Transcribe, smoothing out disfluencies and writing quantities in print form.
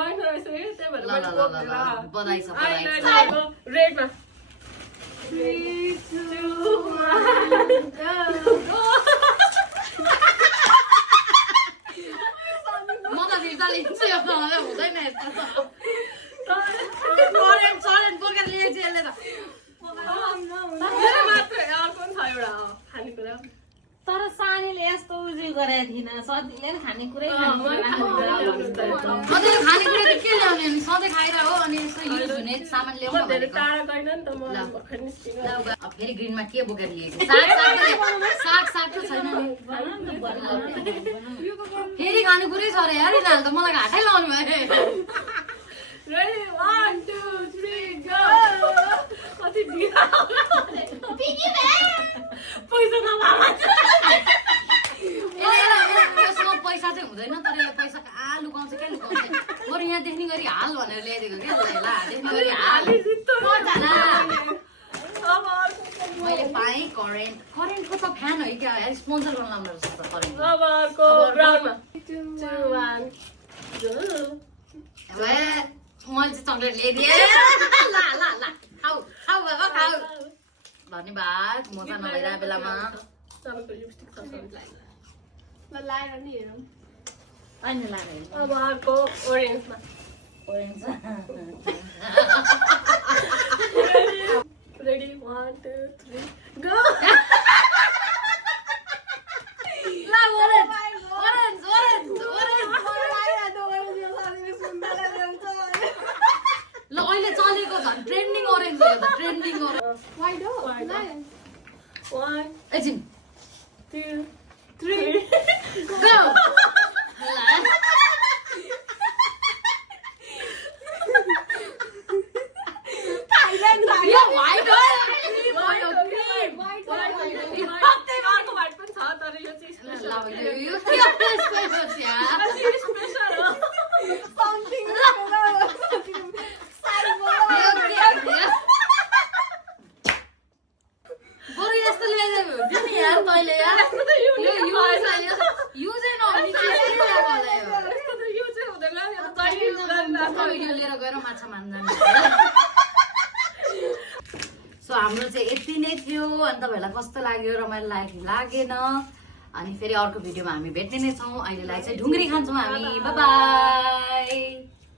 गएन रहेछ कि त्यही भएर मैले ल बधाई छ बधाई छ रेडमा 3 2 1 go म त फिर्ता लिन्छु यो हुँदैन यस्तो चरेन बोकेर ल्याएछ यसले त मेरो मात्र अर्को पनि छ एउटा खानेकुरा तर सानीले यस्तो उजुल गरेको थिएन सधैँले नि खानेकुरै अझै खानेकुरा त के ल्याउने अनि सधैँ खाएर हो अनि यस्तो युज हुने सामान ल्याउनु धेरै टाढा गएन नि त म भर्खर निस्किनु फेरि ग्रिनमा के बोकेर ल्याएको साग त छैन नि फेरि खानेकुरै छ अरे यार यिनीहरू त मलाई घाटै लाउनु भयो रेडी 1 2 3 गो कति ढिला पैसा नभए यसमा पैसा चाहिँ हुँदैन तर यो पैसा कहाँ लुकाउँछ क्या लुकाउँछ बरु यहाँ देख्ने गरी हाल भनेर ल्याइदिएको क्या ल देख्ने गरी हाल मैले पाएँ करेन्टको त फ्यान हो क्या यार स्पोन्सर गर्न लाउनु रहेछ त करेन्ट अब अर्को राउन्डमा 2 1 मैले चाहिँ चक्लेट ल्याइदिएँ ल खाऊ बाबा खाऊ धन्यवाद मजा नभइरहेको बेलामा तपाईँको लिपस्टिक छ ल लाएर नि हेरौँ अनि लाने अब अर्को ओरेन्जमा ओरेन्ज रेडी 1 2 3 गो ल अहिले चलेको झन् trending orange trending orange wide हो 1 एकछिन 2 3 गो यो व्हाइट हो अर्को वाइट पनि छ तर यो चाहिँ स्पेशल यो के स्पेशल छ यार स्पेशल हो बरु यस्तो ल्याइदियो नि यार तैँले यार यो युजै नहुने भिडियो लिएर गएर माछा मार्न सो हाम्रो चाहिँ यति नै थियो अनि तपाईँहरूलाई कस्तो लाग्यो रमाइलो लाग्यो कि लागेन अनि फेरि अर्को भिडियोमा हामी भेट्ने नै छौँ अहिलेलाई चाहिँ ढुङ्ग्री खान्छौँ हामी बाई बाई